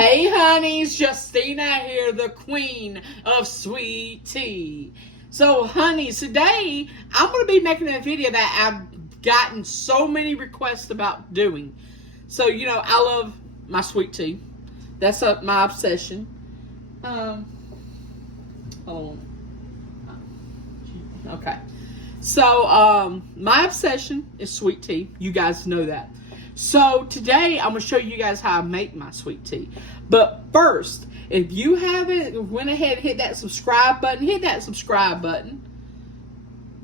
Hey honeys, Justina here, the queen of sweet tea. So honeys, today I'm going to be making a video that I've gotten so many requests about doing. So, you know, I love my sweet tea. That's my obsession. Hold on. Okay. So, my obsession is sweet tea. You guys know that. So, today I'm going to show you guys how I make my sweet tea. But first, if you haven't went ahead and hit that subscribe button, hit that subscribe button.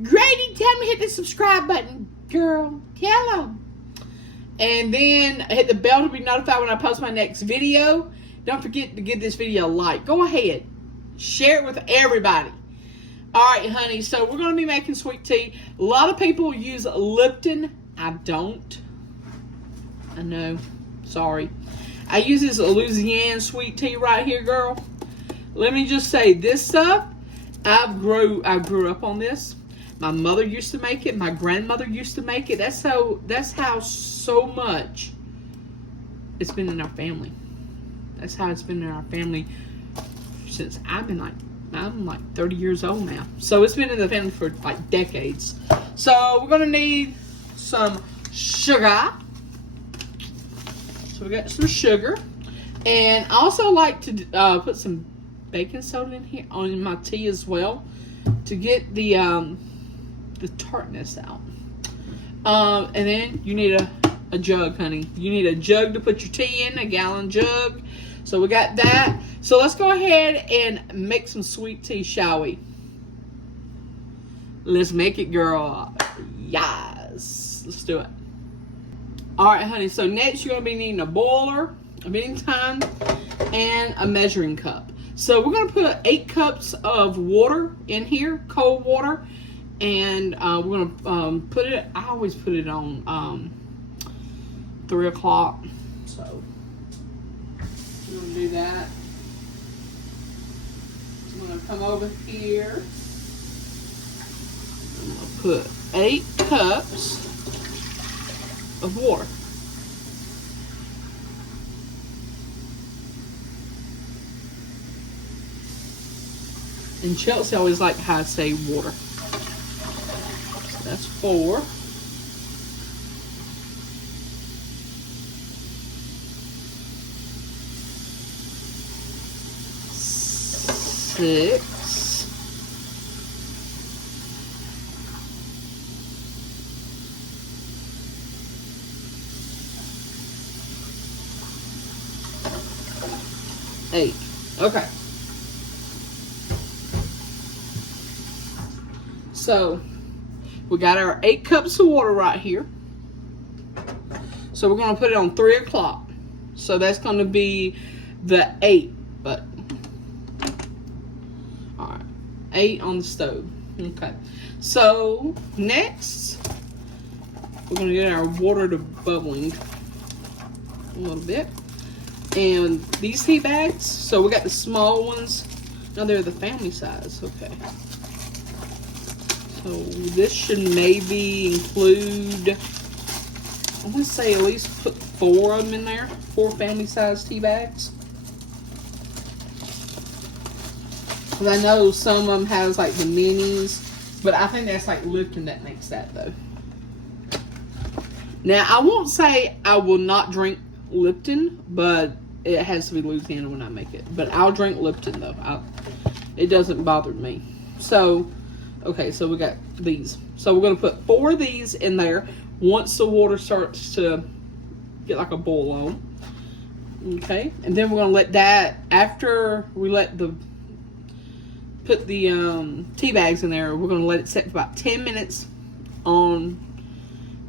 Grady, tell me hit the subscribe button, girl. Tell them. And then hit the bell to be notified when I post my next video. Don't forget to give this video a like. Go ahead. Share it with everybody. Alright, honey, so we're going to be making sweet tea. A lot of people use Lipton. I don't. I know. Sorry. I use this Louisiana sweet tea right here, girl. Let me just say, this stuff, I grew up on this. My mother used to make it. My grandmother used to make it. That's how so much it's been in our family. That's how it's been in our family since I'm like 30 years old now. So it's been in the family for like decades. So we're gonna need some sugar. So we got some sugar. And I also like to put some baking soda in here on my tea as well to get the tartness out. And then you need a jug, honey. You need a jug to put your tea in, a gallon jug. So we got that. So let's go ahead and make some sweet tea, shall we? Let's make it, girl. Yes. Let's do it. Alright, honey. So next you're going to be needing a boiler, a meeting time, and a measuring cup. So we're going to put 8 cups of water in here, cold water. And we're going to put it, I always put it on 3 o'clock. So we're going to do that. I'm going to come over here. I'm going to put 8 cups of water. And Chelsea always liked how I say water. So that's 4. 6. 8. Okay. So we got our 8 cups of water right here. So we're going to put it on 3 o'clock. So that's going to be the 8 button. Alright. 8 on the stove. Okay. So next, we're going to get our water to bubbling a little bit. And these tea bags, so we got the small ones. No, they're the family size. Okay. So this should maybe include, I want to say at least put 4 of them in there. 4 family size tea bags. Because I know some of them has like the minis. But I think that's like Lipton that makes that though. Now I won't say I will not drink Lipton, but it has to be Louisiana when I make it. But I'll drink Lipton though. It doesn't bother me. So, okay, so we got these. So we're going to put 4 of these in there once the water starts to get like a boil on. Okay, and then we're going to let that, after we put the tea bags in there, we're going to let it set for about 10 minutes on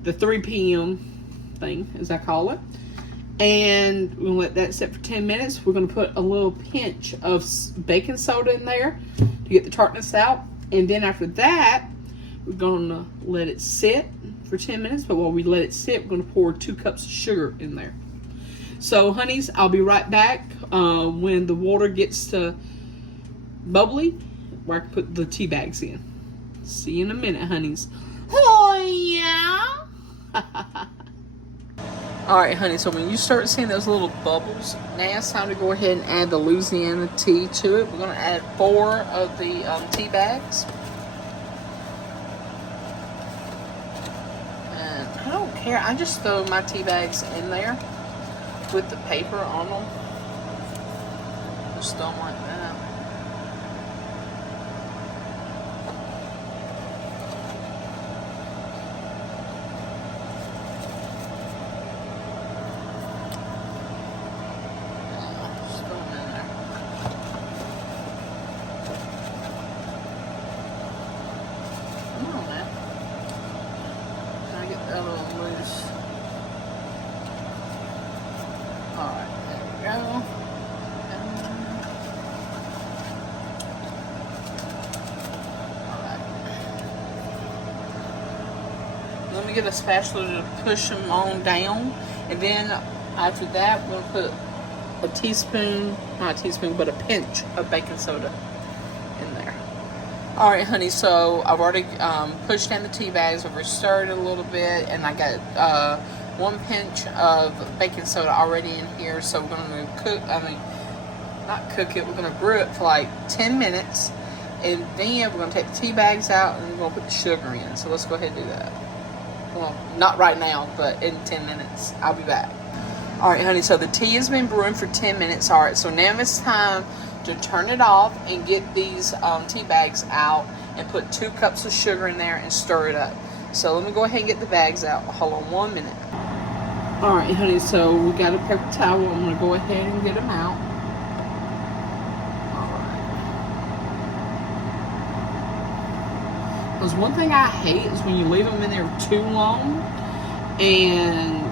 the 3 p.m. thing, as I call it. And we're going to let that set for 10 minutes. We're going to put a little pinch of baking soda in there to get the tartness out. And then after that, we're going to let it sit for 10 minutes. But while we let it sit, we're going to pour 2 cups of sugar in there. So, honeys, I'll be right back when the water gets to bubbly, where I can put the tea bags in. See you in a minute, honeys. Oh, yeah. Alright, honey, so when you start seeing those little bubbles, now it's time to go ahead and add the Louisiana tea to it. We're going to add 4 of the tea bags. And I don't care. I just throw my tea bags in there with the paper on them. Just throw them like that. Let me get a spatula to push them on down, and then after that we're going to put a teaspoon, not a teaspoon, but a pinch of baking soda in there. Alright, honey, so I've already pushed down the tea bags, I've stirred it a little bit, and I got 1 pinch of baking soda already in here. So we're going to not cook it, we're going to brew it for like 10 minutes, and then we're going to take the tea bags out and we're going to put the sugar in. So let's go ahead and do that. Well, not right now, but in 10 minutes. I'll be back. Alright, honey, so the tea has been brewing for 10 minutes. Alright, so now it's time to turn it off and get these tea bags out and put 2 cups of sugar in there and stir it up. So let me go ahead and get the bags out. Hold on 1 minute. Alright, honey, so we got a paper towel. I'm going to go ahead and get them out. Because one thing I hate is when you leave them in there too long and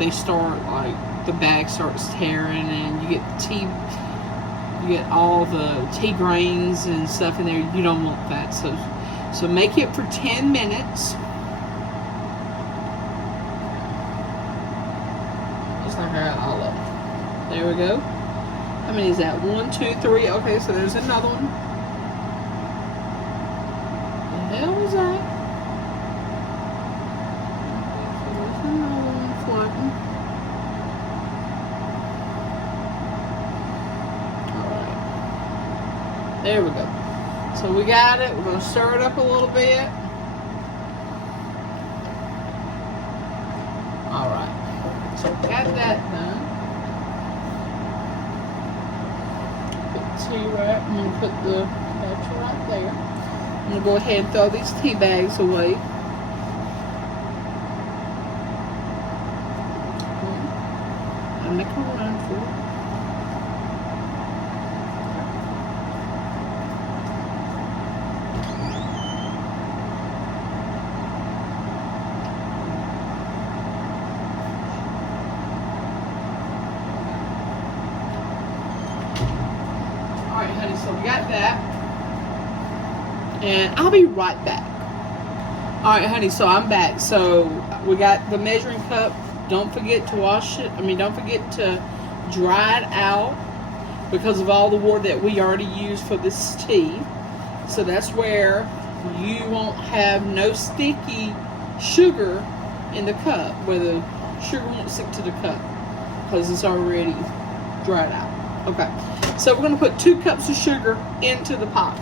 they start, like, the bag starts tearing and you get all the tea grains and stuff in there. You don't want that. So make it for 10 minutes. Let's knock her out all of them. There we go. How many is that? 1, 2, 3. Okay, so there's another one. The hell was that? So there's another one floating. Alright. There we go. So we got it. We're going to stir it up a little bit. Alright. So we got that done. Put the tea right. I'm going to put the spatula right there. I'm going to go ahead and throw these tea bags away. And make a run for it. Alright, honey, so we got that. And I'll be right back. Alright, honey, so I'm back. So we got the measuring cup. Don't forget to wash it. Don't forget to dry it out because of all the water that we already used for this tea. So that's where you won't have no sticky sugar in the cup, where the sugar won't stick to the cup because it's already dried out. Okay, so we're going to put 2 cups of sugar into the pot.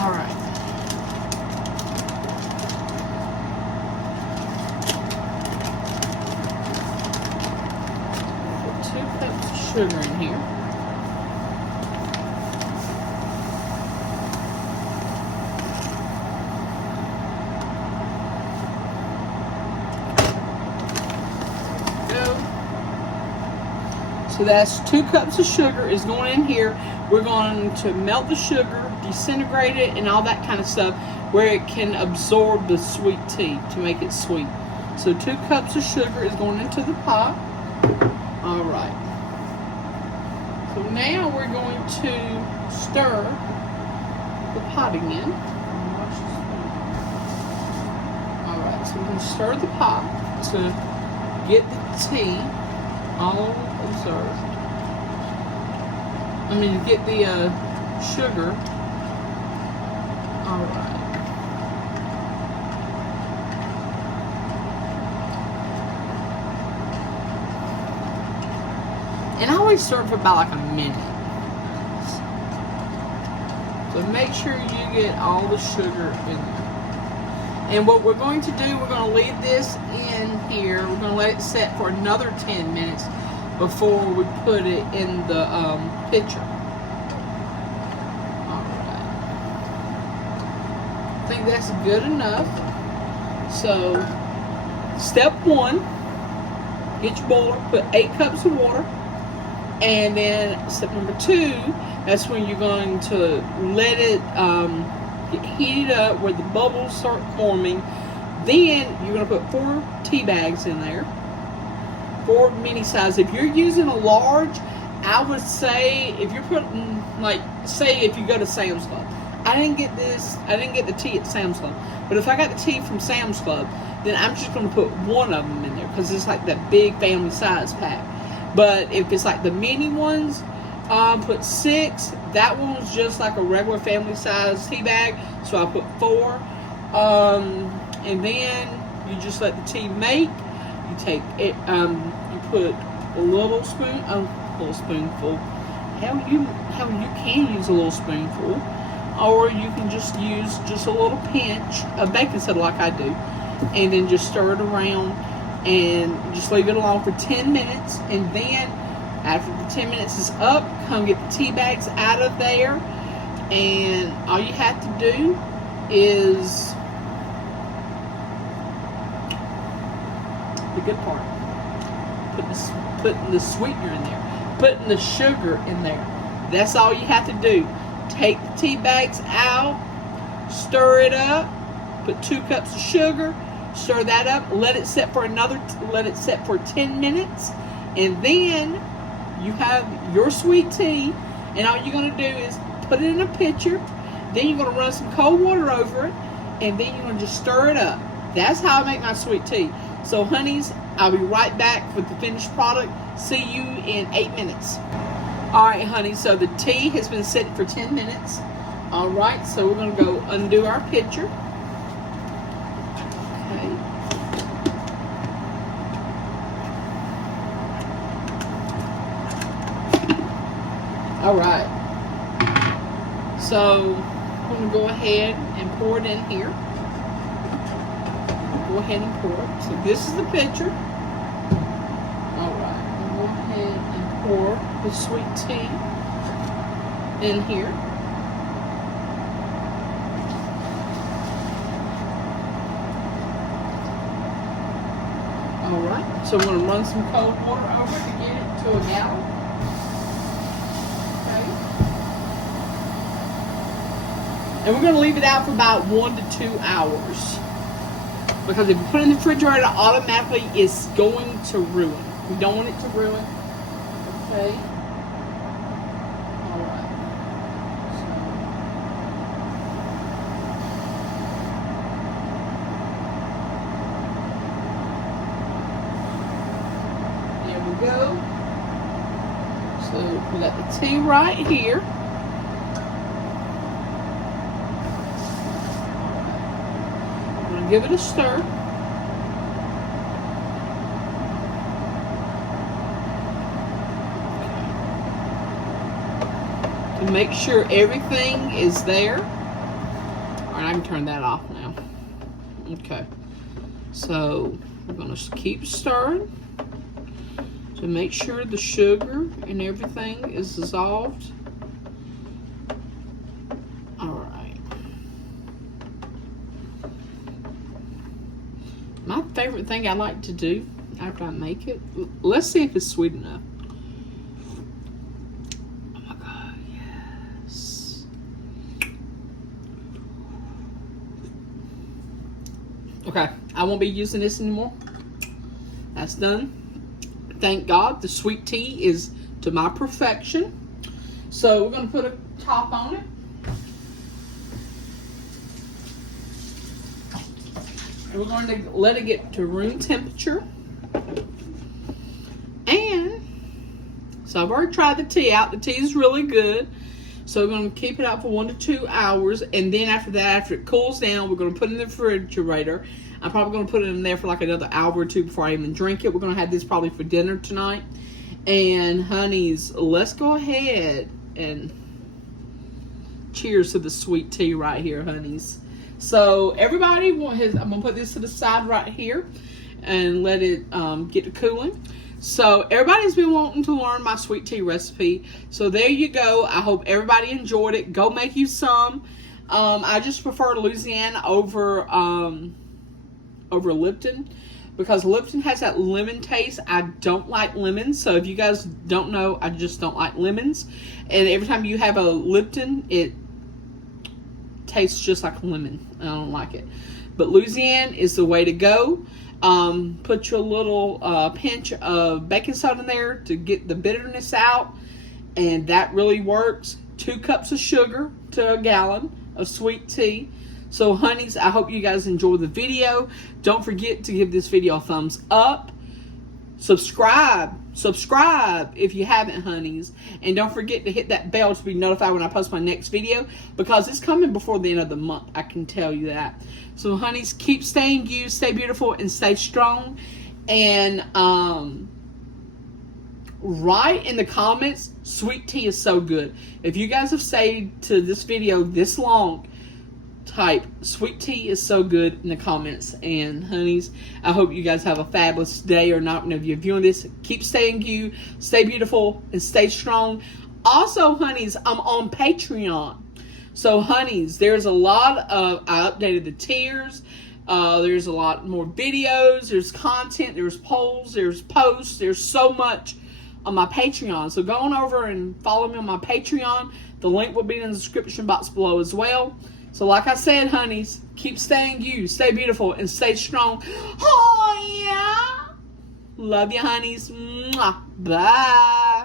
Alright. Put 2 cups of sugar in here. So that's 2 cups of sugar is going in here. We're going to melt the sugar, disintegrate it, and all that kind of stuff where it can absorb the sweet tea to make it sweet. So 2 cups of sugar is going into the pot. Alright. So now we're going to stir the pot again. Alright, so we're going to stir the pot to get the tea all absorbed. Get the sugar. Alright. always stir it for about like a minute. So make sure you get all the sugar in there. And what we're going to do, we're going to leave this in here. We're going to let it set for another 10 minutes before we put it in the pitcher. Alright. I think that's good enough. So, step 1, get your boiler, put 8 cups of water. And then step number 2, that's when you're going to let it get heated up where the bubbles start forming. Then you're going to put 4 tea bags in there. 4 mini size. If you're using a large, I would say if you're putting, like, say if you go to Sam's Club. I didn't get the tea at Sam's Club. But if I got the tea from Sam's Club, then I'm just going to put 1 of them in there because it's like that big family size pack. But if it's like the mini ones, put 6. That one was just like a regular family size tea bag, so I put 4. And then you just let the tea make. You take it, you put a little spoonful. Hell, you can use a little spoonful, or you can just use just a little pinch of baking soda like I do, and then just stir it around and just leave it alone for 10 minutes. And then after the 10 minutes is up, come get the tea bags out of there, and all you have to do is the good part, putting the sweetener in there, putting the sugar in there. That's all you have to do. Take the tea bags out, stir it up, put 2 cups of sugar, stir that up, let it set for 10 minutes, and then you have your sweet tea. And all you're going to do is put it in a pitcher. Then you're going to run some cold water over it, and then you're going to just stir it up. That's how I make my sweet tea. So, honeys, I'll be right back with the finished product. See you in 8 minutes. Alright, honey, so the tea has been set for 10 minutes. Alright, so we're going to go undo our pitcher. Okay. Alright. So, I'm going to go ahead and pour it in here. Go ahead and pour it. So, this is the pitcher. Alright, I'm going to go ahead and pour the sweet tea in here. Alright, so I'm going to run some cold water over to get it to a gallon. Okay. And we're going to leave it out for about 1 to 2 hours. Because if you put it in the refrigerator, automatically it's going to ruin. We don't want it to ruin. Okay. Alright. There we go. So we got the tea right here. I'm going to give it a stir. To make sure everything is there. Alright, I can turn that off now. Okay. So, we're going to keep stirring to make sure the sugar and everything is dissolved. Alright. My favorite thing I like to do after I make it, let's see if it's sweet enough. Okay, I won't be using this anymore. That's done. Thank God, the sweet tea is to my perfection. So we're going to put a top on it. And we're going to let it get to room temperature. And so I've already tried the tea out. The tea is really good. So we're going to keep it out for 1 to 2 hours. And then after that, after it cools down, we're going to put it in the refrigerator. I'm probably going to put it in there for like another hour or 2 before I even drink it. We're going to have this probably for dinner tonight. And honeys, let's go ahead and cheers to the sweet tea right here, honeys. So everybody, I'm gonna put this to the side right here and let it get to cooling. So everybody's been wanting to learn my sweet tea recipe. So there you go. I hope everybody enjoyed it. Go make you some. I just prefer Louisiana over Lipton, because Lipton has that lemon taste. I don't like lemons. So if you guys don't know, I just don't like lemons. And every time you have a Lipton, it tastes just like a lemon. I don't like it. But Louisiana is the way to go. Put your little pinch of baking soda in there to get the bitterness out. And that really works. 2 cups of sugar to a gallon of sweet tea. So honeys, I hope you guys enjoy the video. Don't forget to give this video a thumbs up. Subscribe if you haven't, honeys. And don't forget to hit that bell to be notified when I post my next video, because it's coming before the end of the month, I can tell you that. So honeys, keep staying you, stay beautiful, and stay strong. And write in the comments, sweet tea is so good. If you guys have stayed to this video this long, type sweet tea is so good in the comments. And honeys, I hope you guys have a fabulous day or night whenever you're viewing this. Keep staying you, stay beautiful, and stay strong. Also, honeys, I'm on Patreon. So honeys, there's a lot of, I updated the tiers. There's a lot more videos, there's content, there's polls, there's posts, there's so much on my Patreon. So go on over and follow me on my Patreon. The link will be in the description box below as well. So like I said, honeys, keep staying you, stay beautiful, and stay strong. Oh, yeah. Love you, honeys. Mwah. Bye.